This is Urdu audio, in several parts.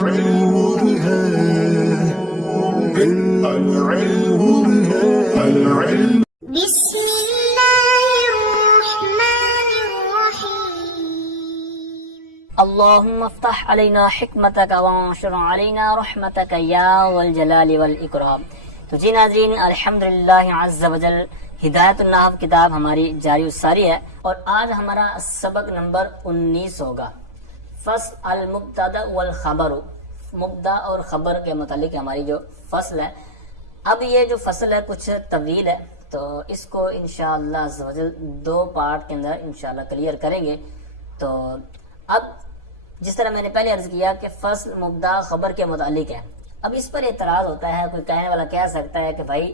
بسم الله الرحمن الرحيم. اللهم افتح علينا حکمتک وانشر علينا رحمتک یا ذا الجلال والاکرام. تو جی ناظرین، الحمدللہ عز وجل ہدایت النحو کتاب ہماری جاری الساری ہے، اور آج ہمارا سبق نمبر 19 ہوگا. فصل المبتدا والخبر، مبتدا اور خبر کے متعلق ہماری جو فصل ہے. اب یہ جو فصل ہے کچھ طویل ہے، تو اس کو انشاءاللہ عز وجل 2 پارٹ کے اندر انشاءاللہ کلیئر کریں گے. تو اب جس طرح میں نے پہلے عرض کیا کہ فصل مبتدا خبر کے متعلق ہے. اب اس پر اعتراض ہوتا ہے، کوئی کہنے والا کہہ سکتا ہے کہ بھائی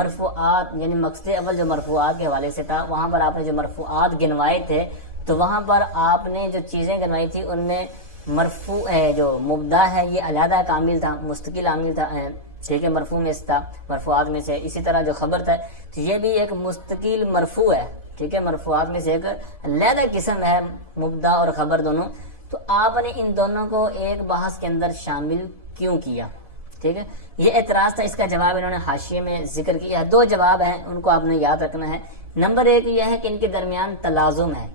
مرفوعات یعنی مقصد اول جو مرفوعات کے حوالے سے تھا، وہاں پر آپ نے جو مرفوعات گنوائے تھے تو وہاں پر آپ نے جو چیزیں گنوائی تھی ان میں مرفوع جو مبتدا ہے یہ علیحدہ کا عامل تھا، مستقل عامل تھا، ٹھیک ہے، مرفوع میں سے تھا، مرفوعات میں سے. اسی طرح جو خبر تھا تو یہ بھی ایک مستقل مرفوع ہے، ٹھیک ہے، مرفوعات میں سے ایک علیحدہ قسم ہے مبتدا اور خبر دونوں. تو آپ نے ان دونوں کو ایک بحث کے اندر شامل کیوں کیا؟ ٹھیک ہے، یہ اعتراض تھا. اس کا جواب انہوں نے حاشیے میں ذکر کیا. 2 جواب ہیں، ان کو آپ نے یاد رکھنا ہے. نمبر 1 یہ ہے کہ ان کے درمیان تلازم ہے.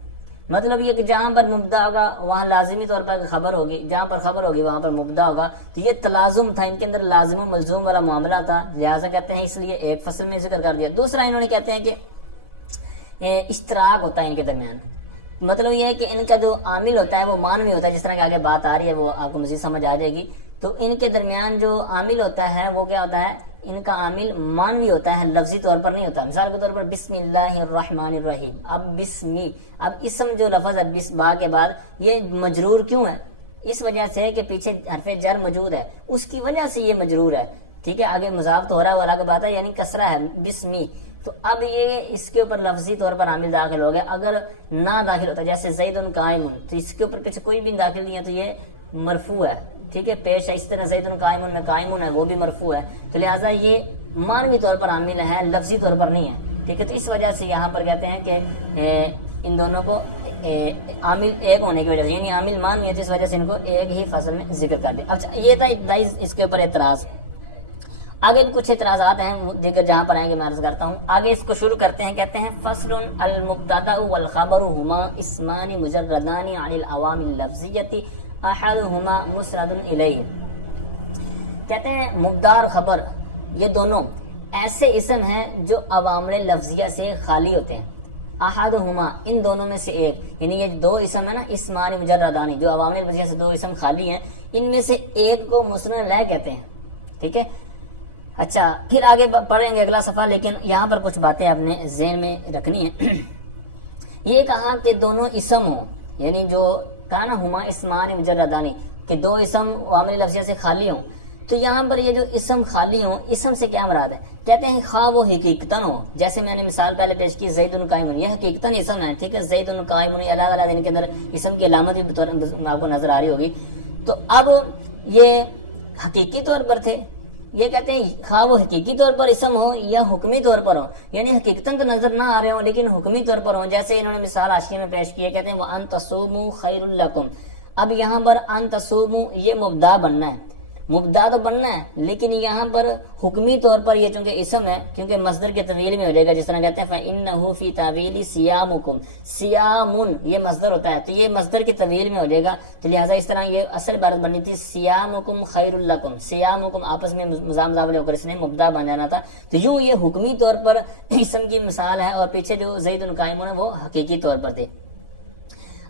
مطلب یہ کہ جہاں پر مبتدا ہوگا وہاں لازمی طور پر خبر ہوگی، جہاں پر خبر ہوگی وہاں پر مبتدا ہوگا. تو یہ تلازم تھا، ان کے اندر لازم و ملزوم والا معاملہ تھا، لہٰذا کہتے ہیں اس لیے ایک فصل میں ذکر کر دیا. دوسرا انہوں نے کہتے ہیں کہ اشتراک ہوتا ہے ان کے درمیان. مطلب یہ ہے کہ ان کا جو عامل ہوتا ہے وہ مانوی ہوتا ہے، جس طرح کہ آگے بات آ رہی ہے وہ آپ کو مزید سمجھ آ جائے گی. تو ان کے درمیان جو عامل ہوتا ہے وہ کیا ہوتا ہے؟ ان کا عامل مانوی ہوتا ہے، لفظی طور پر نہیں ہوتا. مثال کے طور پر بسم اللہ الرحمن الرحیم. اب بسمی، اب اسم جو لفظ ہے با کے بعد یہ مجرور کیوں ہے؟ اس وجہ سے کہ پیچھے حرف جر موجود ہے، اس کی وجہ سے یہ مجرور ہے. ٹھیک ہے، آگے مضاف تو ہو رہا ہے، الگ بات ہے، یعنی کسرہ ہے بسمی. تو اب یہ اس کے اوپر لفظی طور پر عامل داخل ہو گیا. اگر نہ داخل ہوتا جیسے زید قائم، تو اس کے اوپر پیچھے کوئی بھی داخل نہیں ہے تو یہ مرفوع ہے، ٹھیک ہے، پیش ہے. اس طرح زید قائم میں قائم ہے وہ بھی مرفوع ہے. تو لہٰذا یہ مانوی طور پر عامل ہے، لفظی طور پر نہیں ہے. ٹھیک ہے، تو اس وجہ سے یہاں پر کہتے ہیں کہ ان دونوں کو عامل ایک ہونے کی وجہ سے، یعنی عامل مانوی ہے، تو اس وجہ سے ان کو ایک ہی فصل میں ذکر کر دیا. اچھا، یہ تھا ابتدائی اس کے اوپر اعتراض. آگے بھی کچھ اعتراضات ہیں دیگر، جہاں پر آئیں گے میں عرض کرتا ہوں. آگے اس کو شروع کرتے ہیں. کہتے ہیں فصل المبتدا والخبر ہما اسمان مجردان عن العوام اللفظیۃ احدہما مسند الیہ. کہتے ہیں مبتدا اور خبر یہ دونوں ایسے اسم ہیں جو عوامل لفظیہ سے خالی ہوتے ہیں. احدہما، ان دونوں میں سے ایک، یعنی یہ 2 اسم ہے نا، اسمان مجردانی، جو عوامل لفظیہ سے 2 اسم خالی ہیں، ان میں سے ایک کو مسند الیہ کہتے ہیں. ٹھیک ہے، اچھا پھر آگے پڑھیں گے اگلا صفحہ، لیکن یہاں پر کچھ باتیں آپ نے ذہن میں رکھنی ہیں. یہ کہا کہ دونوں اسم ہوں، یعنی جو کہا نا ہما اسمان مجردانی، کہ 2 اسم عامل لفظیہ سے خالی ہوں. تو یہاں پر یہ جو اسم خالی ہوں، اسم سے کیا مراد ہے؟ کہتے ہیں خواہ وہ حقیقتاً ہو، جیسے میں نے مثال پہلے پیش کی زید قائم، یہ حقیقتاً اسم ہے. ٹھیک ہے، زید قائم الگ الگ ان کے اندر اسم کی علامت بھی بطور آپ کو نظر آ رہی ہوگی. تو اب یہ حقیقی طور پر تھے، یہ کہتے ہیں خواہ وہ حقیقی طور پر اسم ہو یا حکمی طور پر ہو، یعنی حقیقتاً تو نظر نہ آ رہے ہوں لیکن حکمی طور پر ہوں. جیسے انہوں نے مثال حاشیے میں پیش کی ہے، کہتے ہیں وَأَن تَصُومُوا خَيْرٌ لَكُمْ. اب یہاں پر ان تصوموا یہ مبتدا بننا ہے، مبتدا تو بننا ہے، لیکن یہاں پر حکمی طور پر یہ چونکہ اسم ہے، کیونکہ مصدر کے طویل میں ہو جائے گا. جس طرح کہتے ہیں فَإِنَّهُ فِي تَأْوِيلِ صِيَامُكُمْ، صِيَامٌ یہ مصدر ہوتا ہے، تو یہ مصدر کے طویل میں ہو جائے گا. تو لہٰذا اس طرح یہ اصل عبارت بننی تھی صِيَامُكُمْ خَيْرٌ لَكُمْ. صِيَامُكُمْ آپس میں مضاف لے کر اس نے مبتدا بن جانا تھا. تو یوں یہ حکمی طور پر اسم کی مثال ہے، اور پیچھے جو زید قائم ہے وہ حقیقی طور پر تھے.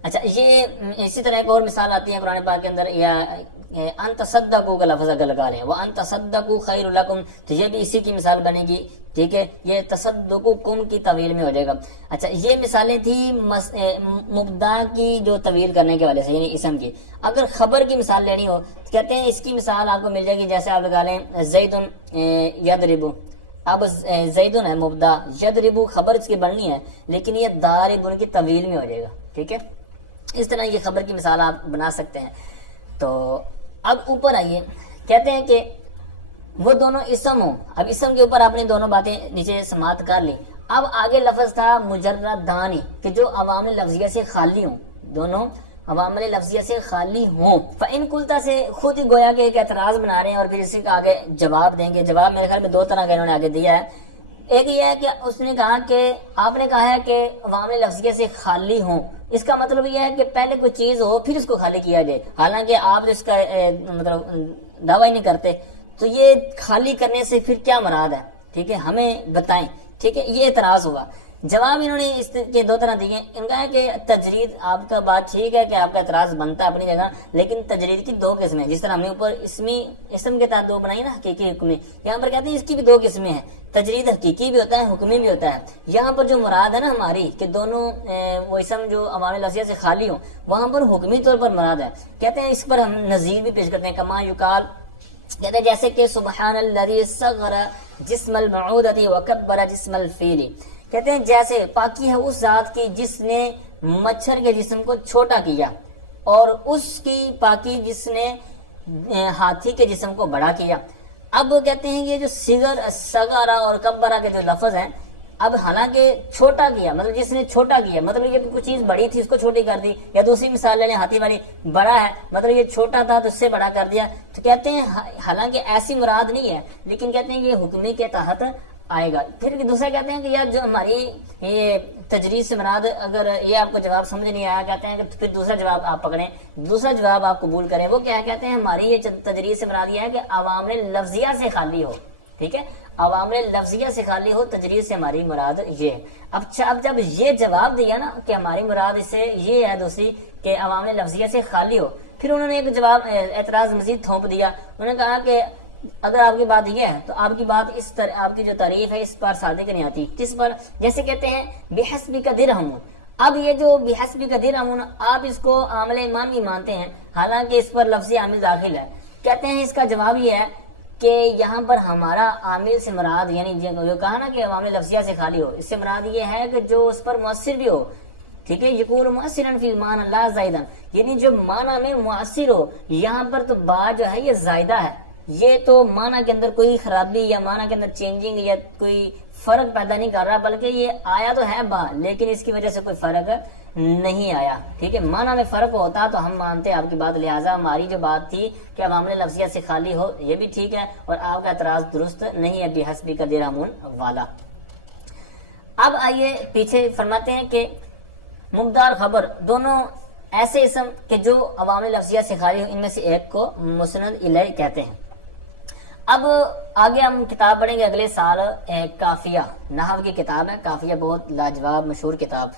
اچھا، یہ اسی طرح ایک اور مثال آتی ہے قرآن پاک کے اندر، یا ان تصدقوا کا لفظ اگر لگا لیں وان تصدقوا خیر لکم، تو یہ بھی اسی کی مثال بنے گی. ٹھیک ہے، یہ تصدقکم کی طویل میں ہو جائے گا. اچھا، یہ مثالیں تھی مبتدا کی جو طویل کرنے کے والے سے، یعنی اسم کی. اگر خبر کی مثال لینی ہو تو کہتے ہیں اس کی مثال آپ کو مل جائے گی. جیسے آپ لگا لیں زید یضرب. اب زیدن ہے مبتدا، یضرب خبر اس کی بننی ہے، لیکن یہ ضارب کی طویل میں ہو جائے گا. ٹھیک ہے، اس طرح یہ خبر کی مثال آپ بنا سکتے ہیں. تو اب اوپر آئیے، کہتے ہیں کہ وہ دونوں اسم ہوں. اب اسم کے اوپر آپ نے دونوں باتیں نیچے سماعت کر لی. اب آگے لفظ تھا مجردانی، کہ جو عوامل لفظیہ سے خالی ہوں. دونوں عوامل لفظیہ سے خالی ہوں. فَإِن قُلْتَ سے خود ہی گویا کہ ایک اعتراض بنا رہے ہیں اور پھر اسی کا آگے جواب دیں گے. جواب میرے خیال میں دو طرح کا انہوں نے آگے دیا ہے. ایک یہ ہے کہ اس نے کہا کہ آپ نے کہا ہے کہ عوامل لفظیہ سے خالی ہوں، اس کا مطلب یہ ہے کہ پہلے کوئی چیز ہو پھر اس کو خالی کیا جائے، حالانکہ آپ اس کا مطلب دعویٰ ہی نہیں کرتے. تو یہ خالی کرنے سے پھر کیا مراد ہے؟ ٹھیک ہے، ہمیں بتائیں. ٹھیک ہے، یہ اعتراض ہوگا. جواب انہوں نے اس کے دو طرح دیے. ان کا ہے کہ تجرید، آپ کا بات ٹھیک ہے کہ آپ کا اعتراض بنتا ہے اپنی جگہ، لیکن تجرید کی دو قسمیں، جس طرح ہم نے اوپر اسم کے تحت دو بنائی نا، حقیقی حکمی، یہاں پر کہتے ہیں اس کی بھی دو قسمیں ہیں. تجرید حقیقی بھی ہوتا ہے، حکمی بھی ہوتا ہے. یہاں پر جو مراد ہے نا ہماری کہ دونوں وہ اسم جو عوامل لفظیہ سے خالی ہوں، وہاں پر حکمی طور پر مراد ہے. کہتے ہیں اس پر ہم نظیر بھی پیش کرتے ہیں. کما یقال، کہتے ہیں جیسے کہ سبحان الذی صغر جسم المعودۃ وکبر جسم الفیل. کہتے ہیں جیسے پاکی ہے اس ذات کی جس نے مچھر کے جسم کو چھوٹا کیا، اور اس کی پاکی جس نے ہاتھی کے جسم کو بڑا کیا. اب کہتے ہیں یہ جو صغر اور کبرہ کے جو لفظ ہیں، اب حالانکہ چھوٹا کیا مطلب جس نے چھوٹا کیا مطلب یہ کوئی چیز بڑی تھی اس کو چھوٹی کر دی، یا دوسری مثال لے لیں ہاتھی والی، بڑا ہے مطلب یہ چھوٹا تھا تو اس سے بڑا کر دیا. تو کہتے ہیں حالانکہ ایسی مراد نہیں ہے، لیکن کہتے ہیں یہ حکمی کے تحت آئے گا. پھر دوسرا کہتے ہیں کہ یار جو ہماری یہ تجرید سے مراد، اگر یہ آپ کو جواب سمجھ نہیں آیا، کہتے ہیں کہ پھر دوسرا جواب آپ پکڑیں، دوسرا جواب آپ قبول کریں. وہ کیا کہتے ہیں؟ ہماری یہ تجرید سے مراد یہ ہے کہ عوامل لفظیہ سے خالی ہو. ٹھیک ہے، عوامل لفظیہ سے خالی ہو، تجرید سے ہماری مراد یہ ہے. اب جب یہ جواب دیا نا کہ ہماری مراد اس سے یہ ہے دوسری کہ عوامل لفظیہ سے خالی ہو، پھر انہوں نے ایک جواب اعتراض مزید تھوپ دیا. انہوں نے کہا کہ اگر آپ کی بات یہ ہے تو آپ کی بات اس طرح، آپ کی جو تعریف ہے اس پر صادق نہیں آتی. کس پر؟ جیسے کہتے ہیں بحسبی کا درہم. اب یہ جو بحسبی کا درہم آپ اس کو عامل مانوی مانتے ہیں، حالانکہ اس پر لفظی عامل داخل ہے. کہتے ہیں اس کا جواب یہ ہے کہ یہاں پر ہمارا عامل سے مراد، یعنی جو کہا نا کہ عوامل لفظیہ سے خالی ہو، اس سے مراد یہ ہے کہ جو اس پر مؤثر بھی ہو. ٹھیک ہے، یقول مؤثرا فی المعنی لا زائدا، یعنی جو معنی میں مؤثر ہو. یہاں پر تو با جو ہے یہ زائدہ ہے، یہ تو معنی کے اندر کوئی خرابی یا معنی کے اندر چینجنگ یا کوئی فرق پیدا نہیں کر رہا، بلکہ یہ آیا تو ہے با، لیکن اس کی وجہ سے کوئی فرق نہیں آیا. ٹھیک ہے، معنی میں فرق ہوتا تو ہم مانتے آپ کی بات. لہٰذا ہماری جو بات تھی کہ عوامل لفظیہ سے خالی ہو، یہ بھی ٹھیک ہے، اور آپ کا اعتراض درست نہیں ہے بحسبی کا درہم والا. اب آئیے پیچھے فرماتے ہیں کہ مبدار خبر دونوں ایسے اسم کہ جو عوامل لفظیہ سے خالی ہو، ان میں سے ایک کو مسند الیہ کہتے ہیں. اب آگے ہم کتاب پڑھیں گے اگلے سال، کافیہ نحو کی کتاب ہے. کافیہ بہت لاجواب مشہور کتاب.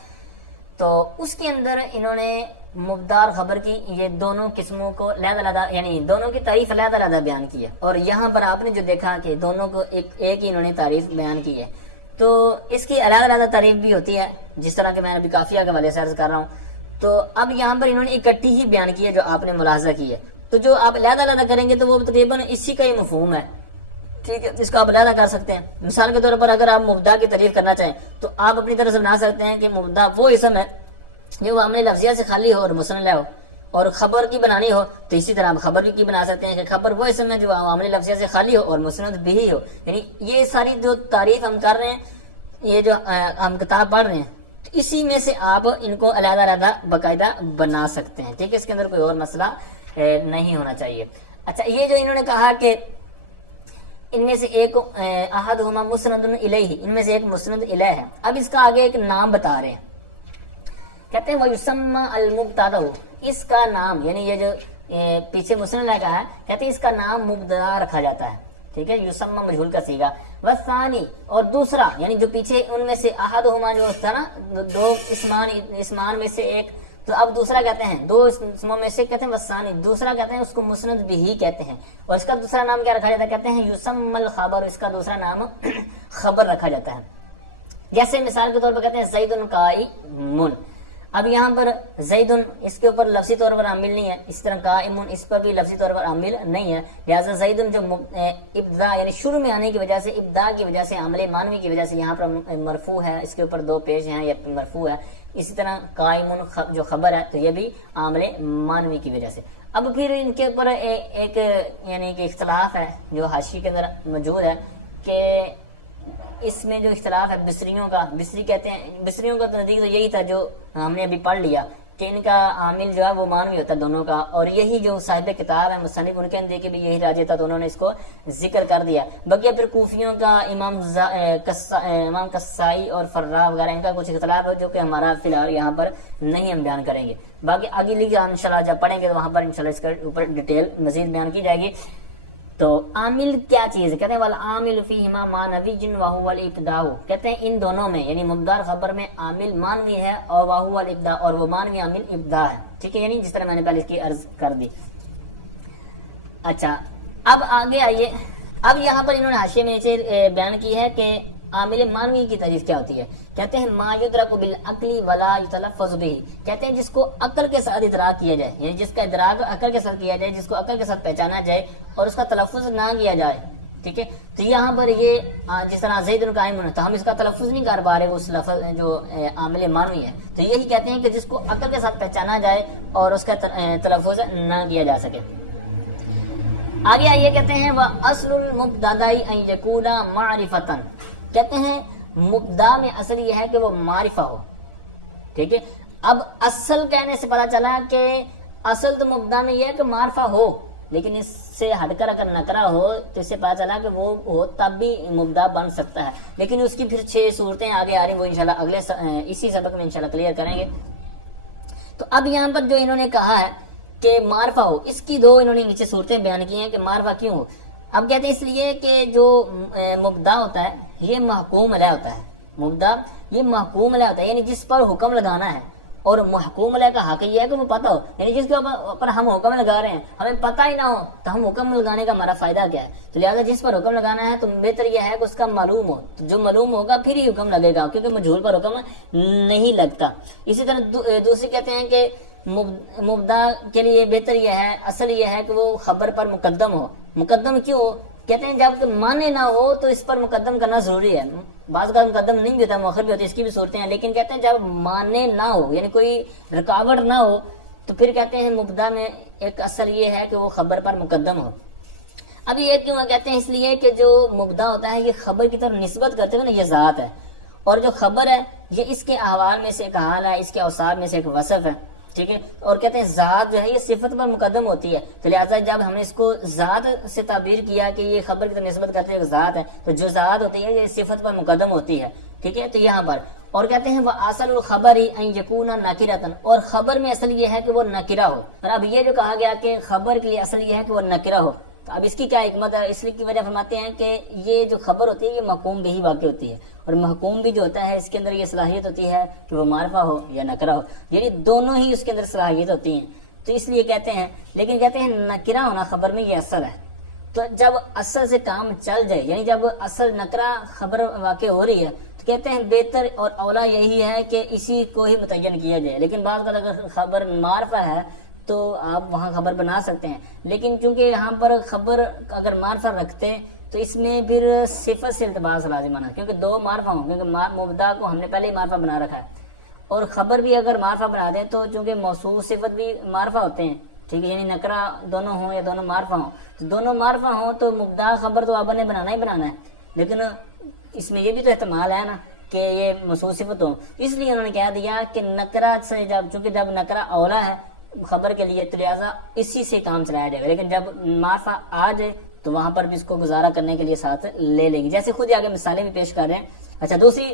تو اس کے اندر انہوں نے مبدار خبر کی یہ دونوں قسموں کو علیحدہ، یعنی دونوں کی تعریف علیحدہ بیان کی ہے. اور یہاں پر آپ نے جو دیکھا کہ دونوں کو ایک ہی انہوں نے تعریف بیان کی ہے، تو اس کی علیحدہ تعریف بھی ہوتی ہے، جس طرح کہ میں ابھی کافیہ کے حوالے سے عرض کر رہا ہوں. تو اب یہاں پر انہوں نے اکٹھی ہی بیان کی ہے جو آپ نے ملاحظہ کی ہے. تو جو آپ علیحدہ کریں گے تو وہ تقریباً اسی کا ہی مفہوم ہے. ٹھیک ہے، اس کو آپ علیحدہ کر سکتے ہیں. مثال کے طور پر اگر آپ مبدا کی تعریف کرنا چاہیں تو آپ اپنی طرف سے بنا سکتے ہیں کہ مبدا وہ اسم ہے جو عامل لفظیہ سے خالی ہو اور مسند ہو. اور خبر کی بنانی ہو تو اسی طرح ہم خبر کی بنا سکتے ہیں کہ خبر وہ اسم ہے جو عامل لفظیہ سے خالی ہو اور مسند بھی ہو. یعنی یہ ساری جو تعریف ہم کر رہے ہیں، یہ جو ہم کتاب پڑھ رہے ہیں، اسی میں سے آپ ان کو علیحدہ باقاعدہ بنا سکتے ہیں. ٹھیک ہے، اس کے اندر کوئی اور مسئلہ نہیں ہونا چاہیے. اچھا، یہ جو انہوں نے کہا کہ ان میں سے ایک احدہما مسند الیہ، ان میں سے ایک مسند الیہ ہے. اب اس کا آگے ایک نام بتا رہے ہیں. کہتے ہیں وَيُسَمَّى الْمُبْتَدَأُ، اس کا نام، یعنی یہ جو پیچھے مسند الیہ کا ہے، کہتے ہیں اس کا نام مبتدا رکھا جاتا ہے. ٹھیک ہے، یسمى مجہول کا صیغہ. والثانی، اور دوسرا، یعنی جو پیچھے ان میں سے احدہما جو تھا نا، دو اسمان میں سے ایک، تو اب دوسرا کہتے ہیں دو اسموں میں سے کہتے ہیں والثانی، دوسرا کہتے ہیں اس کو مسند بھی کہتے ہیں. اور اس کا دوسرا نام کیا رکھا جاتا ہے؟ کہتے ہیں یسمى الخبر، اس کا دوسرا نام خبر رکھا جاتا ہے. جیسے مثال کے طور پر کہتے ہیں زید قائم. اب یہاں پر زید اس کے اوپر لفظی طور پر عامل نہیں ہے، اس طرح قائم اس پر بھی لفظی طور پر عامل نہیں ہے. لہٰذا زید جو ابتدا یعنی شروع میں آنے کی وجہ سے، ابتدا کی وجہ سے، عامل مانوی کی وجہ سے یہاں پر مرفوع ہے، اس کے اوپر دو پیش ہیں یا مرفوع ہے. اسی طرح قائم جو خبر ہے تو یہ بھی عامل مانوی کی وجہ سے. اب پھر ان کے اوپر ایک یعنی کہ اختلاف ہے جو حاشیے کے اندر موجود ہے کہ اس میں جو اختلاف ہے بصریوں کا، بصری کہتے ہیں، بصریوں کا نزدیک تو یہی تھا جو ہم نے ابھی پڑھ لیا کہ ان کا عامل جو ہے وہ مانوی ہوتا ہے دونوں کا، اور یہی جو صاحب کتاب ہے مصنف ان کے اندر کے بھی یہی راجع تھا، تو انہوں نے اس کو ذکر کر دیا۔ بقیہ پھر کوفیوں کا امام کسائی اور فرا وغیرہ ان کا کچھ اختلاف ہے جو کہ ہمارا فی الحال یہاں پر نہیں ہم بیان کریں گے، باقی اگلی انشاءاللہ جب پڑھیں گے تو وہاں پر انشاءاللہ اس کے اوپر ڈیٹیل مزید بیان کی جائے گی۔ تو عامل کیا چیز ہے؟ کہتے ہیں والعامل فیہما معنوی وہو الابداع، کہتے ہیں ان دونوں میں یعنی مبدا اور خبر میں عامل مانوی ہے اور وہو الابداع، اور وہ مانوی عامل ابداع ہے، ٹھیک ہے، یعنی جس طرح میں نے پہلے اس کی عرض کر دی۔ اچھا اب آگے آئیے، اب یہاں پر انہوں نے حاشیے میں نیچے بیان کی ہے کہ عامل مانوی کی تعریف کیا ہوتی ہے۔ کہتے ہیں ما یدرک بالعقل ولا یتلفظ به، کہتے ہیں جس کو عقل کے ساتھ ادراک کیا جائے، یعنی جس کا ادراک عقل کے ساتھ کیا جائے، جس کو عقل کے ساتھ پہچانا جائے اور اس کا تلفظ نہ کیا جائے، ٹھیک ہے۔ تو یہاں پر یہ جس طرح زید قائم ہے تو ہم اس کا تلفظ نہیں کر پا رہے اس لفظ جو عامل مانوی ہے، تو یہی کہتے ہیں کہ جس کو عقل کے ساتھ پہچانا جائے اور اس کا تلفظ نہ کیا جا سکے۔ آگے آئیے، کہتے ہیں وَأَصْلُ الْمُبْتَدَإِ أَن يَكُونَ مَعْرِفَةً، کہتے ہیں مبدا میں اصل یہ ہے کہ وہ معرفہ ہو، ٹھیک ہے۔ اب اصل کہنے سے پتا چلا کہ اصل تو مبدا میں یہ ہے کہ معرفہ ہو، لیکن اس سے ہٹ کر اگر نکرہ ہو تو اس سے پتا چلا کہ وہ ہو تب بھی مبدا بن سکتا ہے، لیکن اس کی پھر 6 صورتیں آگے آ رہی ہیں، وہ انشاءاللہ اگلے اسی سبق میں انشاءاللہ کلیئر کریں گے۔ تو اب یہاں پر جو انہوں نے کہا ہے کہ معرفہ ہو، اس کی 2 انہوں نے نیچے صورتیں بیان کی ہیں کہ معرفہ کیوں ہو۔ اب کہتے ہیں اس لیے کہ جو مبدا ہوتا ہے یہ محکوم علیہ ہوتا ہے، مبدا یہ محکوم علیہ ہوتا ہے، یعنی جس پر حکم لگانا ہے، اور محکوم علیہ کا حق یہ ہے کہ وہ پتہ ہو، یعنی جس کے اوپر ہم حکم لگا رہے ہیں ہمیں پتہ ہی نہ ہو تو ہم حکم لگانے کا ہمارا فائدہ کیا ہے؟ تو لہٰذا جس پر حکم لگانا ہے تو بہتر یہ ہے کہ اس کا معلوم ہو، تو جو معلوم ہوگا پھر ہی حکم لگے گا، کیونکہ مجہول پر حکم نہیں لگتا۔ اسی طرح دوسری کہتے ہیں کہ مبدا کے لیے بہتر یہ ہے، اصل یہ ہے کہ وہ خبر پر مقدم ہو۔ مقدم کیوں ہو؟ کہتے ہیں جب مانے نہ ہو تو اس پر مقدم کرنا ضروری ہے، بعض کا مقدم نہیں بھی ہوتا، مؤخر بھی ہوتا ہے، اس کی بھی صورتیں ہیں، لیکن کہتے ہیں جب مانے نہ ہو یعنی کوئی رکاوٹ نہ ہو تو پھر کہتے ہیں مبدا میں ایک اصل یہ ہے کہ وہ خبر پر مقدم ہو۔ اب یہ کیوں کہتے ہیں؟ اس لیے کہ جو مبدا ہوتا ہے یہ خبر کی طرف نسبت کرتے ہوئے نا یہ ذات ہے، اور جو خبر ہے یہ اس کے احوال میں سے ایک حال ہے، اس کے اوصاف میں سے ایک وصف ہے، ٹھیک ہے۔ اور کہتے ہیں ذات جو ہے یہ صفت پر مقدم ہوتی ہے، تو لہٰذا جب ہم نے اس کو ذات سے تعبیر کیا کہ یہ خبر کی طرف نسبت کرتے ہیں ایک ذات ہے، تو جو ذات ہوتی ہے یہ صفت پر مقدم ہوتی ہے، ٹھیک ہے۔ تو یہاں پر اور کہتے ہیں وَأَصْلُ الْخَبَرِ أَن يَكُونَ نَكِرَةً، اور خبر میں اصل یہ ہے کہ وہ نکرہ ہو۔ اور اب یہ جو کہا گیا کہ خبر کے لیے اصل یہ ہے کہ وہ نکرہ ہو، تو اب اس کی کیا حکمت ہے؟ اس کی وجہ فرماتے ہیں کہ یہ جو خبر ہوتی ہے یہ محکوم بھی واقع ہوتی ہے، اور محکوم بھی جو ہوتا ہے اس کے اندر یہ صلاحیت ہوتی ہے کہ وہ معرفہ ہو یا نکرہ ہو، یعنی دونوں ہی اس کے اندر صلاحیت ہوتی ہیں، تو اس لیے کہتے ہیں۔ لیکن کہتے ہیں نکرہ ہونا خبر میں یہ اصل ہے، تو جب اصل سے کام چل جائے یعنی جب اصل نکرہ خبر واقع ہو رہی ہے تو کہتے ہیں بہتر اور اولا یہی ہے کہ اسی کو ہی متعین کیا جائے، لیکن بعض کا اگر خبر معرفہ ہے تو آپ وہاں خبر بنا سکتے ہیں، لیکن چونکہ یہاں پر خبر اگر معرفہ رکھتے تو اس میں پھر صفت سے التباس لازم آنا، کیونکہ 2 معرفہ ہوں، کیونکہ مبدا کو ہم نے پہلے ہی معرفہ بنا رکھا ہے، اور خبر بھی اگر معرفہ بنا دیں تو چونکہ موصوف صفت بھی معرفہ ہوتے ہیں، ٹھیک ہے، یعنی نکرہ دونوں ہوں یا دونوں معرفہ ہوں، تو دونوں معرفہ ہوں تو مبدا خبر تو آپ نے بنانا ہی بنانا ہے، لیکن اس میں یہ بھی تو احتمال ہے نا کہ یہ موصوف صفت ہو، اس لیے انہوں نے کہہ دیا کہ نکرہ سے چونکہ جب نکرہ اولا ہے خبر کے لیے تو لہٰذا اسی سے کام چلایا جائے گا، لیکن جب معرفہ آ جائے تو وہاں پر بھی اس کو گزارا کرنے کے لیے ساتھ لے لیں گے، جیسے خود ہی آگے مثالیں بھی پیش کر رہے ہیں۔ اچھا دوسری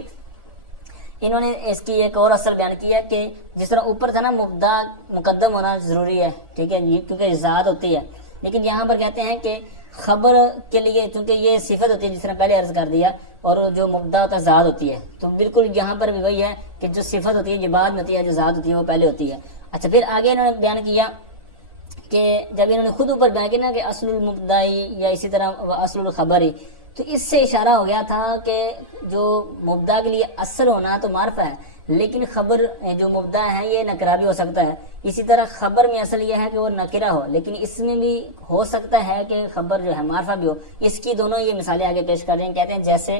انہوں نے اس کی ایک اور اصل بیان کی ہے کہ جس طرح اوپر تھا نا مبدا مقدم ہونا ضروری ہے، ٹھیک ہے، کیونکہ ذات ہوتی ہے، لیکن یہاں پر کہتے ہیں کہ خبر کے لیے چونکہ یہ صفت ہوتی ہے جس طرح پہلے عرض کر دیا، اور جو مبدا ہوتا ہے ذات ہوتی ہے، تو بالکل یہاں پر بھی وہی ہے کہ جو صفت ہوتی ہے یہ بعد میں ہوتی ہے، جو ذات ہوتی ہے وہ پہلے ہوتی ہے۔ اچھا پھر آگے انہوں نے بیان کیا کہ جب انہوں نے خود اوپر بیان کیا نا کہ اصل المبدائی یا اسی طرح اصل الخبری، تو اس سے اشارہ ہو گیا تھا کہ جو مبدا کے لیے اصل ہونا تو معرفہ ہے، لیکن خبر جو مبدا ہے یہ نکرہ بھی ہو سکتا ہے، اسی طرح خبر میں اصل یہ ہے کہ وہ نکرہ ہو، لیکن اس میں بھی ہو سکتا ہے کہ خبر جو ہے معرفہ بھی ہو۔ اس کی دونوں یہ مثالیں آگے پیش کر رہے ہیں، کہتے ہیں جیسے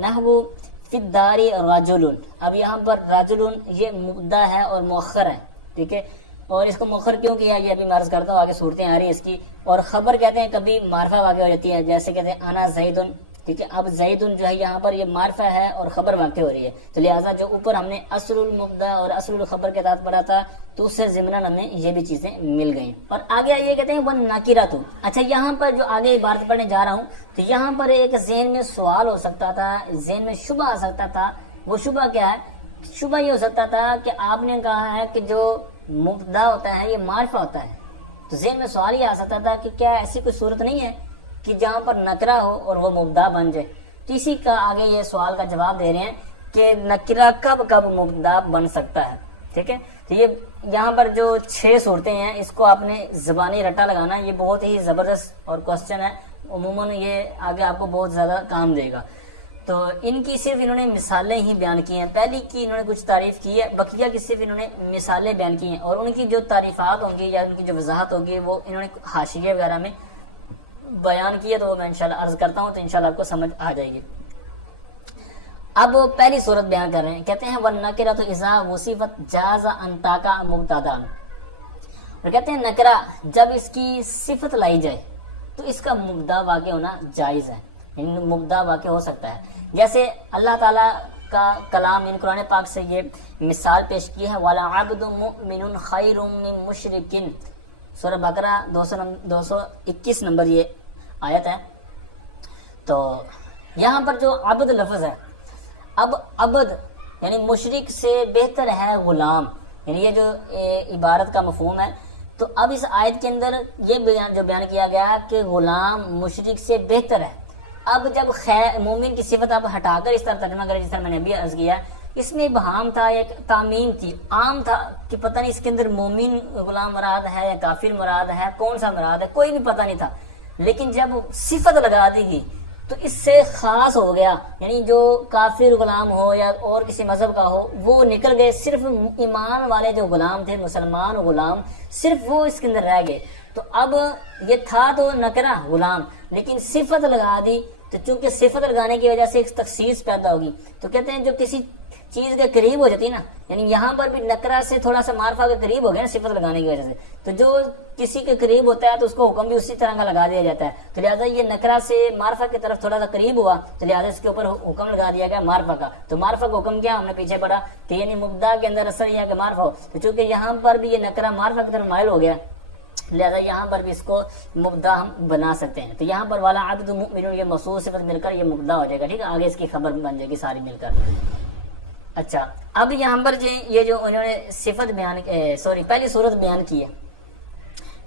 نحو فی الدار رجل، اب یہاں پر رجل یہ مبدا ہے اور مؤخر ہے، ٹھیک ہے، اور اس کو مؤخر کیوں کیا یہ ابھی میں عرض کرتا ہوں، آگے صورتیں آ رہی ہیں اس کی۔ اور خبر کہتے ہیں کبھی معرفہ واقع ہو جاتی ہے، جیسے کہتے ہیں انا زید ٹھیک ہے. اب زیدن جو ہے یہاں پر یہ معرفہ ہے اور خبر واقع ہو رہی ہے، تو لہٰذا جو اوپر ہم نے اصل المبدا اور اصل الخبر کے ساتھ پڑھا تھا تو اس سے ضمناً ہمیں یہ بھی چیزیں مل گئیں. اور آگے یہ کہتے ہیں ون ناکرات. اچھا یہاں پر جو آگے عبارت پڑھنے جا رہا ہوں تو یہاں پر ایک ذہن میں سوال ہو سکتا تھا، ذہن میں شبہ آ سکتا تھا. وہ شبہ کیا ہے؟ شبہ یہ ہو سکتا تھا کہ آپ نے کہا ہے کہ جو مبدا ہوتا ہے یہ معرفہ ہوتا ہے، تو ذہن میں سوال یہ آ سکتا تھا کہ کیا ایسی کوئی صورت نہیں ہے کہ جہاں پر نکرہ ہو اور وہ مبدا بن جائے. تو اسی کا آگے یہ سوال کا جواب دے رہے ہیں کہ نکرہ کب کب مبدا بن سکتا ہے. ٹھیک ہے، تو یہ یہاں پر جو 6 صورتیں ہیں اس کو آپ نے زبانی رٹا لگانا. یہ بہت ہی زبردست اور کوشچن ہے، عموماً یہ آگے آپ کو بہت زیادہ کام دے گا. تو ان کی صرف انہوں نے مثالیں ہی بیان کی ہیں. پہلی کی انہوں نے کچھ تعریف کی ہے، بقیہ کی صرف انہوں نے مثالیں بیان کی ہیں، اور ان کی جو تعریفات ہوں گی یا ان کی جو وضاحت ہوگی وہ انہوں نے حاشیے وغیرہ میں بیان کی ہے، تو وہ میں انشاءاللہ عرض کرتا ہوں تو انشاءاللہ آپ کو سمجھ آ جائے گی. اب پہلی صورت بیان کر رہے ہیں، کہتے ہیں وَالنَّكِرَةُ إِذَا وُصِفَتْ جَازَ أَن تَقَعَ مُبْتَدًا. اور کہتے ہیں نکرہ جب اس کی صفت لائی جائے تو اس کا مبدا واقع ہونا جائز ہے، یعنی مبدا واقع ہو سکتا ہے. جیسے اللہ تعالیٰ کا کلام ان قرآن پاک سے یہ مثال پیش کی ہے وَلَعَبْدٌ مُؤْمِنٌ خَيْرٌ مِّن مُشْرِكٍ. سورہ بقرہ 221 نمبر یہ آیت ہے. تو یہاں پر جو عبد لفظ ہے، اب عبد یعنی مشرک سے بہتر ہے غلام، یعنی یہ جو عبارت کا مفہوم ہے. تو اب اس آیت کے اندر یہ بیان کیا گیا کہ غلام مشرک سے بہتر ہے. اب جب مومن کی صفت آپ ہٹا کر اس طرح ترجمہ کریں جس طرح میں نے ابھی عرض کیا، اس میں ابہام تھا، ایک تعمیم تھی، عام تھا کہ پتہ نہیں اس کے اندر مومن غلام مراد ہے یا کافر مراد ہے، کون سا مراد ہے، کوئی بھی پتہ نہیں تھا. لیکن جب صفت لگا دی گئی تو اس سے خاص ہو گیا، یعنی جو کافر غلام ہو یا اور کسی مذہب کا ہو وہ نکل گئے، صرف ایمان والے جو غلام تھے، مسلمان غلام، صرف وہ اس کے اندر رہ گئے. تو اب یہ تھا تو نکرہ غلام، لیکن صفت لگا دی تو چونکہ صفت لگانے کی وجہ سے ایک تخصیص پیدا ہوگی. تو کہتے ہیں جو کسی چیز کے قریب ہو جاتی نا، یعنی یہاں پر بھی نکرہ سے تھوڑا سا معرفہ کے قریب ہو گیا نا صفت لگانے کی وجہ سے، تو جو کسی کے قریب ہوتا ہے تو اس کو حکم بھی اسی طرح کا لگا دیا جاتا ہے. تو لہٰذا یہ نکرہ سے معرفہ کی طرف تھوڑا سا قریب ہوا تو لہٰذا اس کے اوپر حکم لگا دیا گیا معرفہ کا. تو معرفہ کا حکم کیا ہم نے پیچھے پڑھا کہ یعنی مبدا کے اندر اثر یہ ہے کہ معرفہ ہو. تو چونکہ یہاں پر بھی یہ نکرہ معرفہ کی طرف مائل ہو گیا لہذا یہاں پر بھی اس کو مبدا ہم بنا سکتے ہیں. تو یہاں پر والا عبد مؤمن یہ موصوف صفت مل کر یہ مبدا ہو جائے گا. ٹھیک ہے، آگے اس کی خبر بن جائے گی ساری مل کر. اچھا اب یہاں پر یہ جو انہوں نے صفت بیان پہلی صورت بیان کی ہے،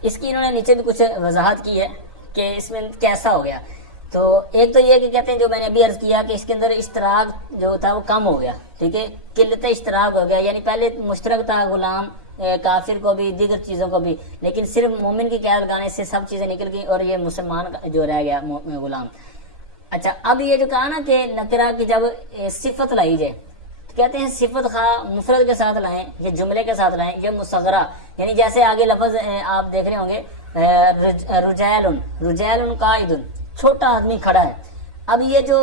اس کی انہوں نے نیچے بھی کچھ وضاحت کی ہے کہ اس میں کیسا ہو گیا. تو ایک تو یہ کہ کہتے ہیں جو میں نے ابھی عرض کیا کہ اس کے اندر اشتراک جو تھا وہ کم ہو گیا. ٹھیک ہے، قلت اشتراک ہو گیا، یعنی پہلے مشترک تھا غلام کافر کو بھی دیگر چیزوں کو بھی، لیکن صرف مومن کی قید لگانے سے سب چیزیں نکل گئی اور یہ مسلمان جو رہ گیا غلام. اچھا اب یہ جو کہا نا کہ نکرہ کی جب صفت لائی جائے تو کہتے ہیں صفت خواہ مفرد کے ساتھ لائیں یا جملے کے ساتھ لائیں یا مصغرہ، یعنی جیسے آگے لفظ آپ دیکھ رہے ہوں گے رجال قائد، چھوٹا آدمی کھڑا ہے. اب یہ جو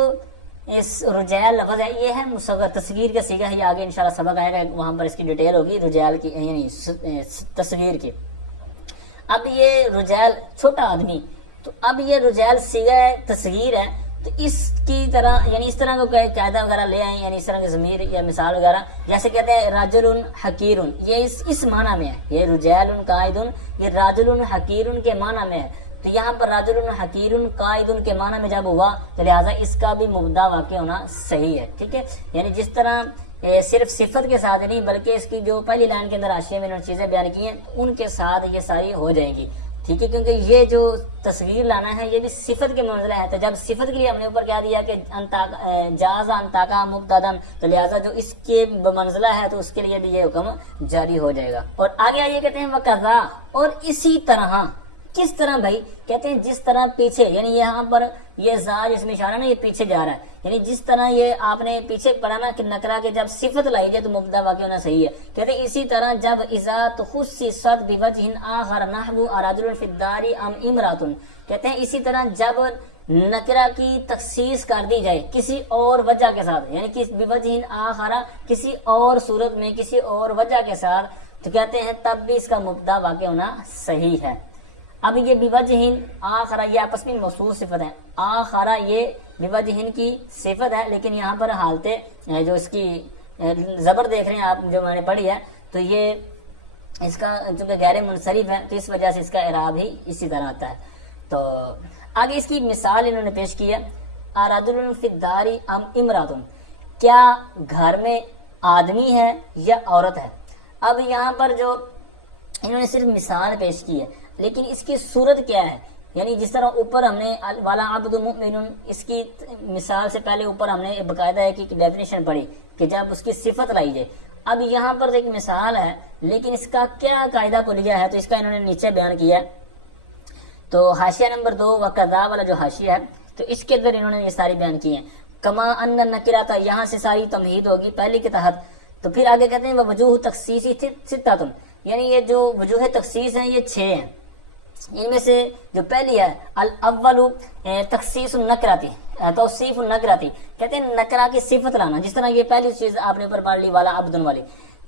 اس رجال لفظ ہے یہ ہے مصغر تصغیر کا صیغہ ہے، یہ آگے انشاءاللہ سبق آئے گا وہاں پر اس کی ڈیٹیل ہوگی رجال کی یعنی تصغیر کی. اب یہ رجال چھوٹا آدمی، تو اب یہ رجال صیغہ تصغیر ہے، تو اس کی طرح یعنی اس طرح کا قاعدہ وغیرہ لے آئیں، یعنی اس طرح کی ضمیر یا مثال وغیرہ، جیسے کہتے ہیں راجل حقیر، یہ اس معنی میں ہے. یہ رجال قائد یہ راجل حقیر کے معنی میں ہے. تو یہاں پر راجل حقیر قائد کے معنی میں جب ہوا تو لہٰذا اس کا بھی مبدا واقع ہونا صحیح ہے. ٹھیک ہے، یعنی جس طرح صرف صفت کے ساتھ نہیں بلکہ اس کی جو پہلی لائن کے اندر حاشیے میں انہوں نے چیزیں بیان کی ہیں ان کے ساتھ یہ ساری ہو جائیں گی. ٹھیک ہے، کیونکہ یہ جو تصویر لانا ہے یہ بھی صفت کے منزلہ ہے. تو جب صفت کے لیے ہم نے اوپر کیا دیا کہ جاز انتاقا مبتدن، تو لہٰذا جو اس کے منزلہ ہے تو اس کے لیے بھی یہ حکم جاری ہو جائے گا. اور آگے آئیے کہتے ہیں وَقَذَا، اور اسی طرح. کس طرح بھائی؟ کہتے ہیں جس طرح پیچھے، یعنی یہاں پر یہ زاج اس میں اشارہ نا یہ پیچھے جا رہا ہے، یعنی جس طرح یہ آپ نے پیچھے پڑھا نا کہ نکرہ کے جب صفت لائی جائے تو مبدا واقع ہونا صحیح ہے. کہتے ہیں اسی طرح جب اذا تخصصت بوجہ آخر نحو رجل فی الدار ام امرأۃ، کہتے ہیں اسی طرح جب نکرہ کی تخصیص کر دی جائے کسی اور وجہ کے ساتھ، یعنی کس بوجہ آخر کسی اور صورت میں کسی اور وجہ کے ساتھ، تو کہتے ہیں تب بھی اس کا مبدا واقع ہونا صحیح ہے. اب یہ بوجہ آخرہ یہ آپس میں موصوف صفت ہے. آخرہ یہ بوجہن کی صفت ہے، لیکن یہاں پر حالت جو اس کی زبر دیکھ رہے ہیں آپ جو میں نے پڑھی ہے، تو یہ اس کا چونکہ غیر منصرف ہے تو اس وجہ سے اس کا اعراب ہی اسی طرح آتا ہے۔ تو آگے اس کی مثال انہوں نے پیش کی ہے، ارجل فی الدار ام امرات، کیا گھر میں آدمی ہے یا عورت ہے۔ اب یہاں پر جو انہوں نے صرف مثال پیش کی ہے، لیکن اس کی صورت کیا ہے، یعنی جس طرح اوپر ہم نے والا عبد مؤمن، اس کی مثال سے پہلے اوپر ہم نے باقاعدہ ہے کہ ڈیفینیشن پڑھی کہ جب اس کی صفت لائی جائے، اب یہاں پر ایک مثال ہے لیکن اس کا کیا قاعدہ کو لیا ہے، تو اس کا انہوں نے نیچے بیان کیا ہے۔ تو حاشیہ نمبر 2 وقضا والا جو حاشیہ ہے، تو اس کے اندر انہوں نے یہ ساری بیان کی ہیں۔ کما ان نکرات، یہاں سے ساری تمہید ہوگی پہلی کے تحت، تو پھر آگے کہتے ہیں وجوہ تخصیصی ستۃ، یعنی یہ جو وجوہ تخصیص ہیں یہ 6 ہیں، ان میں سے جو پہلی ہے الاول تخصیص النکراتی، توصیف النکراتی، کہتے ہیں نکرا کی صفت لانا، جس طرح یہ پہلی چیز آپ نے اوپر پڑھ لی والا عبدن والی،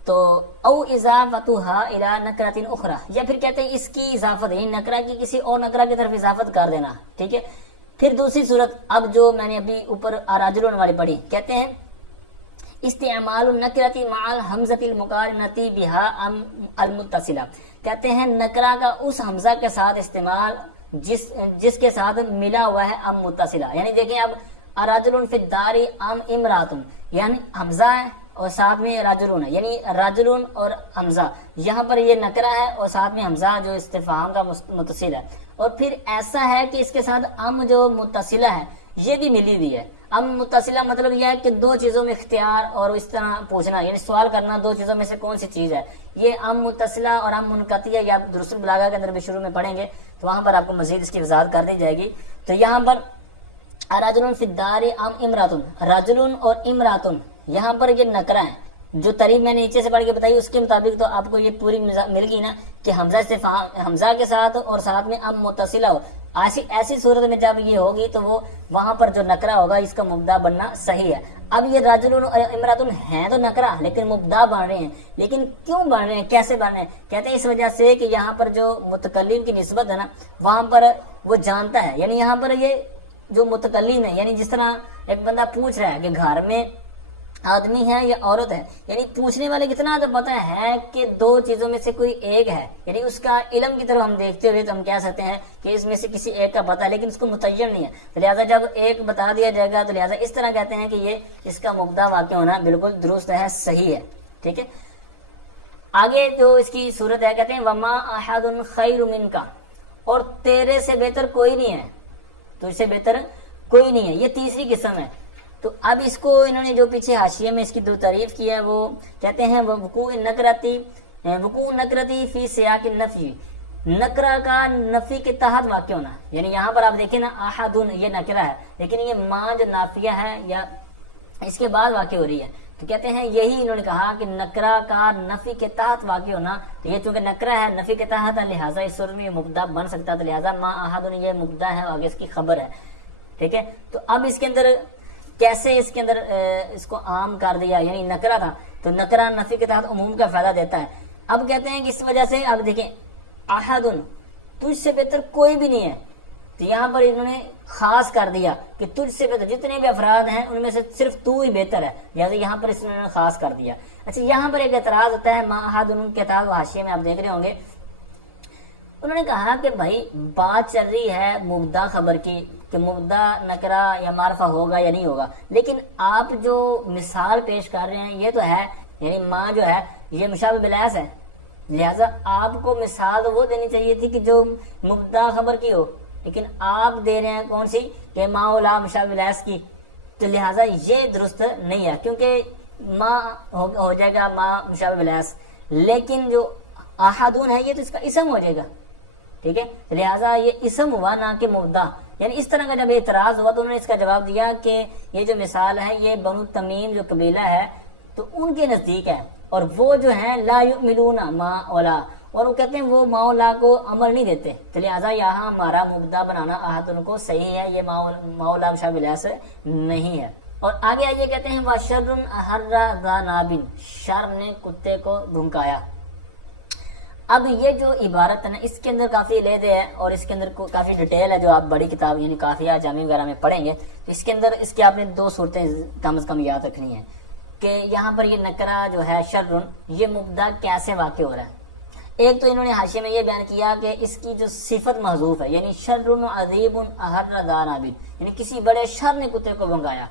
تو او اضافتها الى نکرات اخرى، یا پھر کہتے ہیں اس کی اضافت، یعنی نکرا کی کسی اور نکرا کی طرف اضافت کر دینا، ٹھیک ہے۔ پھر دوسری صورت اب جو میں نے ابھی اوپر اراجلون والی پڑھی، کہتے ہیں استعمال النکرتی مع الحمزۃ المقارنۃ بها المتصلہ، کہتے ہیں نکرا کا اس حمزہ کے ساتھ استعمال جس کے ساتھ ملا ہوا ہے ام متصلہ، یعنی دیکھیں اب اراجل فی الدار ام امرات، یعنی حمزہ ہے اور ساتھ میں راجلون ہے، یعنی راجلون اور حمزہ، یہاں پر یہ نکرا ہے اور ساتھ میں حمزہ جو استفہام کا متصل ہے، اور پھر ایسا ہے کہ اس کے ساتھ ام جو متصلہ ہے یہ بھی ملی ہوئی ہے۔ ام متصلہ مطلب یہ ہے کہ دو چیزوں میں اختیار اور اس طرح پوچھنا، یعنی سوال کرنا دو چیزوں میں سے کون سی چیز ہے، یہ ام متصلہ اور ام منقطعہ، یا آپ درست البلاغہ کے اندر بھی شروع میں پڑھیں گے تو وہاں پر آپ کو مزید اس کی وضاحت کر دی جائے گی۔ تو یہاں پر رجل فی الدار ام امرات، رجل اور امرات، یہاں پر یہ نکرا ہے، جو تعریف میں نے نیچے سے پڑھ کے بتائی اس کے مطابق تو آپ کو یہ پوری مل گئی نا کہ حمزہ کے ساتھ اور ساتھ میں ام متصلہ ہو، ایسی صورت میں جب یہ ہوگی تو وہ وہاں پر جو نکرا ہوگا اس کا مبدا بننا صحیح ہے۔ اب یہ راجل امرات ہیں تو نکرا لیکن مبدا بن رہے ہیں، لیکن کیوں بن رہے ہیں، کیسے بن رہے ہیں، کہتے ہیں اس وجہ سے کہ یہاں پر جو متکلم کی نسبت ہے نا وہاں پر وہ جانتا ہے، یعنی یہاں پر یہ جو متکلم ہے، یعنی جس طرح ایک بندہ پوچھ رہا ہے کہ گھر میں آدمی ہے یا عورت ہے، یعنی پوچھنے والے کتنا تو پتہ ہے کہ دو چیزوں میں سے کوئی ایک ہے، یعنی اس کا علم کی طرف ہم دیکھتے ہوئے تو ہم کہہ سکتے ہیں کہ اس میں سے کسی ایک کا پتہ ہے، لیکن اس کو متعین نہیں ہے، تو لہٰذا جب ایک بتا دیا جائے گا تو لہٰذا اس طرح کہتے ہیں کہ یہ اس کا مبدا واقع ہونا بالکل درست ہے، صحیح ہے، ٹھیک ہے۔ آگے جو اس کی صورت ہے کہتے ہیں وما احد خیر منک، اور تیرے سے بہتر کوئی نہیں ہے، تو اس سے بہتر کوئی نہیں ہے، یہ تیسری قسم ہے۔ تو اب اس کو انہوں نے جو پیچھے حاشیے میں اس کی دو تعریف کی ہے وہ کہتے ہیں وقوع نکرتی فی سیاق النفی، نکرہ کا نفی کے تحت واقع ہونا، یعنی یہاں پر آپ دیکھیں نا احدن یہ نکرہ ہے لیکن یہ ماں جو نافیہ ہے یا اس کے بعد واقع ہو رہی ہے، تو کہتے ہیں یہی انہوں نے کہا کہ نکرہ کا نفی کے تحت واقع ہونا، تو یہ چونکہ نکرہ ہے نفی کے تحت ہے لہٰذا اس صورت میں یہ مبدا بن سکتا ہے، تو لہٰذا ما احدن یہ مبدا ہے اور آگے اس کی خبر ہے، ٹھیک ہے۔ تو اب اس کے اندر کیسے اس کے اندر اس کو عام کر دیا، یعنی نکرہ تھا تو نکرہ نفی کے تحت عموم کا فائدہ دیتا ہے۔ اب کہتے ہیں کہ اس وجہ سے اب دیکھیں احدن تجھ سے بہتر کوئی بھی نہیں ہے، تو یہاں پر انہوں نے خاص کر دیا کہ تجھ سے بہتر جتنے بھی افراد ہیں ان میں سے صرف تو ہی بہتر ہے، لہٰذا یہاں پر اس نے خاص کر دیا۔ اچھا یہاں پر ایک اعتراض ہوتا ہے ما احدن کے تحت، حاشیے میں آپ دیکھ رہے ہوں گے، انہوں نے کہا کہ بھائی بات چل رہی ہے مبدا خبر کی کہ مبدا نکرہ یا معرفہ ہوگا یا نہیں ہوگا، لیکن آپ جو مثال پیش کر رہے ہیں یہ تو ہے یعنی ماں جو ہے یہ مشابہ بالاس ہے، لہٰذا آپ کو مثال وہ دینی چاہیے تھی کہ جو مبدا خبر کی ہو، لیکن آپ دے رہے ہیں کون سی کہ ماں لا مشابہ بالاس کی، تو لہٰذا یہ درست نہیں ہے کیونکہ ماں ہو جائے گا ماں مشابہ بالاس، لیکن جو احدون ہے یہ تو اس کا اسم ہو جائے گا، ٹھیک ہے، لہٰذا یہ اسم ہوا نہ کہ مبدا، یعنی اس طرح کا جب اعتراض ہوا تو انہوں نے اس کا جواب دیا کہ یہ جو مثال ہے یہ بنو تمیم جو قبیلہ ہے تو ان کے نزدیک ہے، اور وہ جو ہیں لا یؤمنون ما اولا، اور وہ کہتے ہیں وہ ما اولا کو عمل نہیں دیتے، تو لہٰذا یہاں ہمارا مبدا بنانا احدن کو صحیح ہے، یہ ما اولا مشابہ بالاس نہیں ہے۔ اور آگے آئیے کہتے ہیں وَشَرٌ أَحَرَّ ذَا نَابٍ، شر نے کتے کو بھونکایا۔ اب یہ جو عبارت ہے نا اس کے اندر کافی علیحدہ ہے اور اس کے اندر کافی ڈیٹیل ہے، جو آپ بڑی کتاب یعنی کافیہ جامع وغیرہ میں پڑھیں گے تو اس کے اندر اس کے آپ نے 2 صورتیں کم از کم یاد رکھنی ہیں کہ یہاں پر یہ نکرہ جو ہے شرن، یہ مبدا کیسے واقع ہو رہا ہے۔ ایک تو انہوں نے حاشیے میں یہ بیان کیا کہ اس کی جو صفت محذوف ہے، یعنی شرن عظیم احر ذا نابل، یعنی کسی بڑے شر نے کتے کو بھونکایا،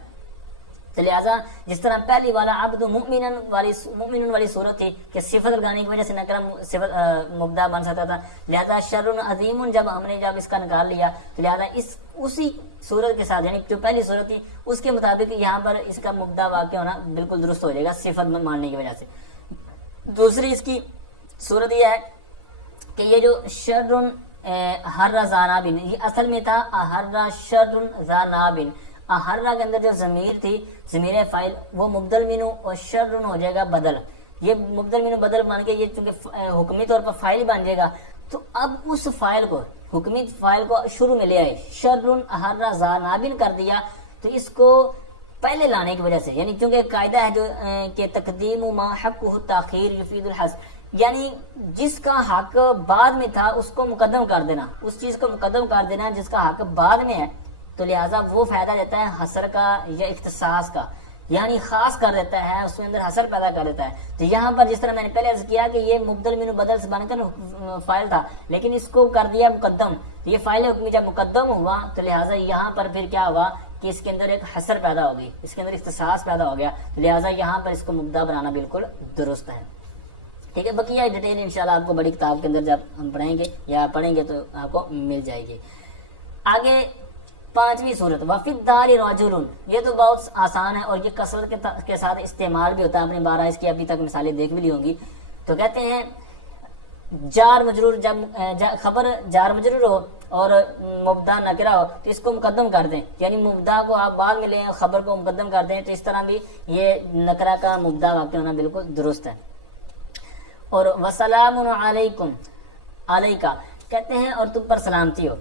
تو لہٰذا جس طرح پہلی والا عبد مؤمن والی صورت تھی کہ صفت لگانے کی وجہ سے نکرہ صفت مبدا بن سکتا تھا، لہذا شر عظیم جب ہم نے اس کا نکال لیا تو لہذا اسی صورت کے ساتھ یعنی جو پہلی صورت تھی اس کے مطابق یہاں پر اس کا مبدا واقع ہونا بالکل درست ہو جائے گا صفت ماننے کی وجہ سے۔ دوسری اس کی صورت یہ ہے کہ یہ جو شر احر ذا نابل، یہ اصل میں تھا احر شر ذا نابل، احرہ کے اندر جو ضمیر تھی ضمیر فاعل وہ مبدل منو اور شرن ہو جائے گا بدل، یہ مبدل منو بدل بن کے یہ چونکہ حکمی طور پر فاعل بن جائے گا تو اب اس فاعل کو حکمی فاعل کو شروع میں لے آئے، شرن احرہ ذا نابل کر دیا، تو اس کو پہلے لانے کی وجہ سے یعنی چونکہ قاعدہ ہے جو کہ تقدیم ما حقہ تاخیر یفید الحذف، یعنی جس کا حق بعد میں تھا اس کو مقدم کر دینا، اس چیز کو مقدم کر دینا جس کا حق بعد میں ہے، تو لہٰذا وہ فائدہ دیتا ہے حصر کا یا اختصاص کا، یعنی خاص کر دیتا ہے، اس کے اندر حصر پیدا کر دیتا ہے۔ تو یہاں پر جس طرح میں نے پہلے عرض کیا کہ یہ مبدل منو بدل سے بن کر فاعل تھا لیکن اس کو کر دیا مقدم، تو یہ فاعل حکمی جب مقدم ہوا تو لہٰذا یہاں پر پھر کیا ہوا کہ اس کے اندر ایک حصر پیدا ہو گئی، اس کے اندر اختصاص پیدا ہو گیا، تو لہٰذا یہاں پر اس کو مبدا بنانا بالکل درست ہے۔ ٹھیک ہے، بقیہ ڈیٹیل انشاءاللہ آپ کو بڑی کتاب کے اندر جب ہم پڑھیں گے یا پڑھیں گے تو آپ کو مل جائے گی۔ آگے 5ویں صورت وفی الدار رجل، یہ تو بہت آسان ہے اور یہ کثرت کے ساتھ استعمال بھی ہوتا ہے، آپ نے 12 اس کی ابھی تک مثالیں دیکھ بھی لی ہوں گی۔ تو کہتے ہیں جار مجرور، جب خبر جار مجرور ہو اور مبدا نکرہ ہو تو اس کو مقدم کر دیں، یعنی مبدا کو آپ بعد میں لیں خبر کو مقدم کر دیں، تو اس طرح بھی یہ نکرہ کا مبدا واقع ہونا بالکل درست ہے۔ اور وسلام علیکم، علیکہ کہتے ہیں اور تم پر سلامتی ہو۔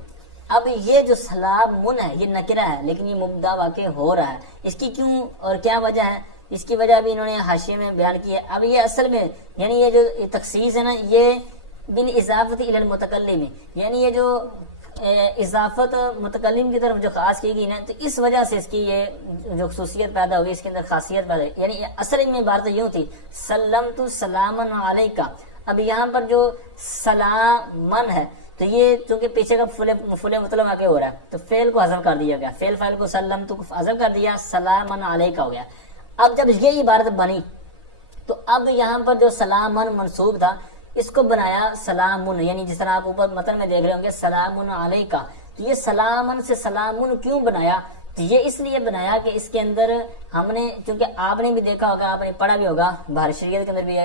اب یہ جو سلام من ہے یہ نکرہ ہے لیکن یہ مبدا واقع ہو رہا ہے، اس کی کیوں اور کیا وجہ ہے، اس کی وجہ بھی انہوں نے حاشیے میں بیان کی ہے۔ اب یہ اصل میں یعنی یہ جو تخصیص ہے نا یہ بالاضافت الی المتکلم، یعنی یہ جو اضافت متکلم کی طرف جو خاص کی گئی نا تو اس وجہ سے اس کی یہ جو خصوصیت پیدا ہوئی، اس کے اندر خاصیت پیدا ہوئی، یعنی اصل میں بات یوں تھی سلمت سلاما علیکہ، اب یہاں پر جو سلامن ہے تو یہ چونکہ پیچھے کا مفعول مطلق واقع ہو رہا ہے تو فعل کو حذف کر دیا گیا، فعل فاعل کو سلمت کو حذف کر دیا، سلامن علیکہ ہو گیا۔ اب جب یہ عبارت بنی تو اب یہاں پر جو سلامن منصوب تھا اس کو بنایا سلامن، یعنی جس طرح آپ اوپر متن میں دیکھ رہے ہوں گے سلامن علیکہ، تو یہ سلامن سے سلامن کیوں بنایا، تو یہ اس لیے بنایا کہ اس کے اندر ہم نے چونکہ آپ نے بھی دیکھا ہوگا، آپ نے پڑھا بھی ہوگا بہار شریعت کے اندر بھی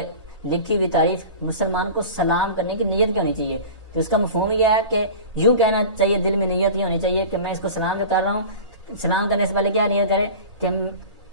لکھی ہوئی تعریف، مسلمان کو سلام کرنے کی نیت کیا ہونی چاہیے، تو اس کا مفہوم یہ ہے کہ یوں کہنا چاہیے، دل میں نیت یہ ہونی چاہیے کہ میں اس کو سلام جو کر رہا ہوں، سلام کرنے سے پہلے کیا نیت کرے کہ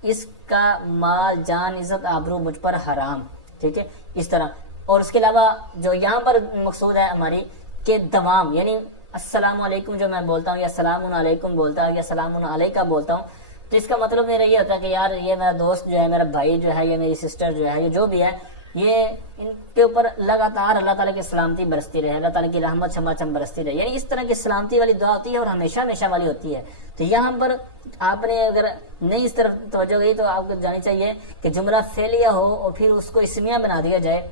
اس کا مال جان عزت آبرو مجھ پر حرام، ٹھیک ہے اس طرح۔ اور اس کے علاوہ جو یہاں پر مقصود ہے ہماری کہ دوام، یعنی السلام علیکم جو میں بولتا ہوں یا السلام علیکم بولتا ہوں یا السلام علیکہ بولتا ہوں تو اس کا مطلب میرا یہ ہوتا ہے کہ یار یہ میرا دوست جو ہے، میرا بھائی جو ہے، یہ میری سسٹر جو ہے، یہ جو بھی ہے، یہ ان کے اوپر لگاتار اللہ تعالیٰ کی سلامتی برستی رہے، اللہ تعالیٰ کی رحمت چھما برستی رہے، یعنی اس طرح کی سلامتی والی دعا ہوتی ہے اور ہمیشہ ہمیشہ والی ہوتی ہے۔ تو یہاں پر آپ نے اگر نہیں اس طرف توجہ گئی تو آپ کو جانی چاہیے کہ جملہ فعلیہ ہو اور پھر اس کو اسمیہ بنا دیا جائے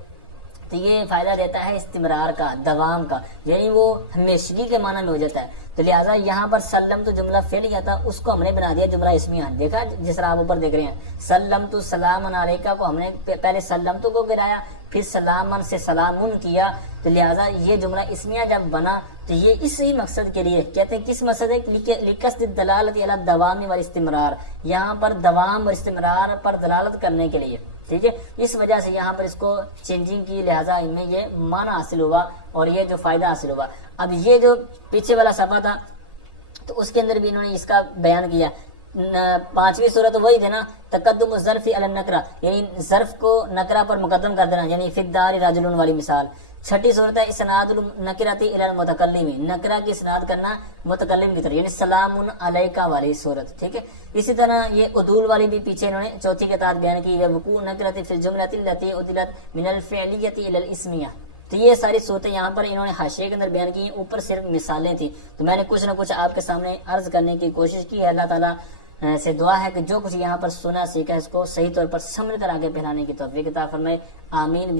تو یہ فائدہ دیتا ہے استمرار کا، دوام کا، یعنی وہ ہمیشگی کے معنی میں ہو جاتا ہے۔ تو لہٰذا یہاں پر سلم تو جملہ فعلیہ تھا، اس کو ہم نے بنا دیا جملہ اسمیہ، دیکھا جس طرح آپ اوپر دیکھ رہے ہیں سلم تو سلام علیکہ کو ہم نے پہلے سلم تو کو گرایا پھر سلامن سے سلامن کیا، تو لہٰذا یہ جملہ اسمیہ جب بنا تو یہ اسی مقصد کے لیے کہتے ہیں، کس مقصد ہے، لقصد دلالت علی الدوام والاستمرار، یہاں پر دوام اور استمرار پر دلالت کرنے کے لیے، ٹھیک ہے، اس وجہ سے یہاں پر اس کو چینجنگ کی، لہٰذا ان میں یہ معنی حاصل ہوا اور یہ جو فائدہ حاصل ہوا۔ اب یہ جو پیچھے والا صفحہ تھا تو اس کے اندر بھی انہوں نے اس کا بیان کیا، 5ویں صورت وہی تھے نا، تقدم الظرف علی النکرہ، یعنی ظرف کو نکرہ پر مقدم کر دینا، یعنی فی الدار رجل والی مثال۔ 6ٹھی صورت ہے اسناد النکرۃ الی المتکلم، نکرہ کی اسناد کرنا متکلم کی طرف، یعنی سلام علیکہ والی صورت، ٹھیک ہے۔ اسی طرح یہ عدول والی بھی پیچھے انہوں نے 4تھی کے تحت بیان کی ہے، وقوع نکرۃ فی الجملۃ التي عدلت من الفعلیۃ الی الاسمیہ، تو یہ ساری صورتیں یہاں پر انہوں نے حاشیے کے اندر بیان کی ہیں، اوپر صرف مثالیں تھیں. تو میں نے کچھ نہ کچھ آپ کے سامنے عرض کرنے کی کوشش کی ہے. اللہ تعالیٰ سے دعا ہے کہ جو کچھ یہاں پر سنا سیکھا اس کو صحیح طور پر سمجھ کر آگے پھیلانے کی توفیق عطا فرمائے. آمین.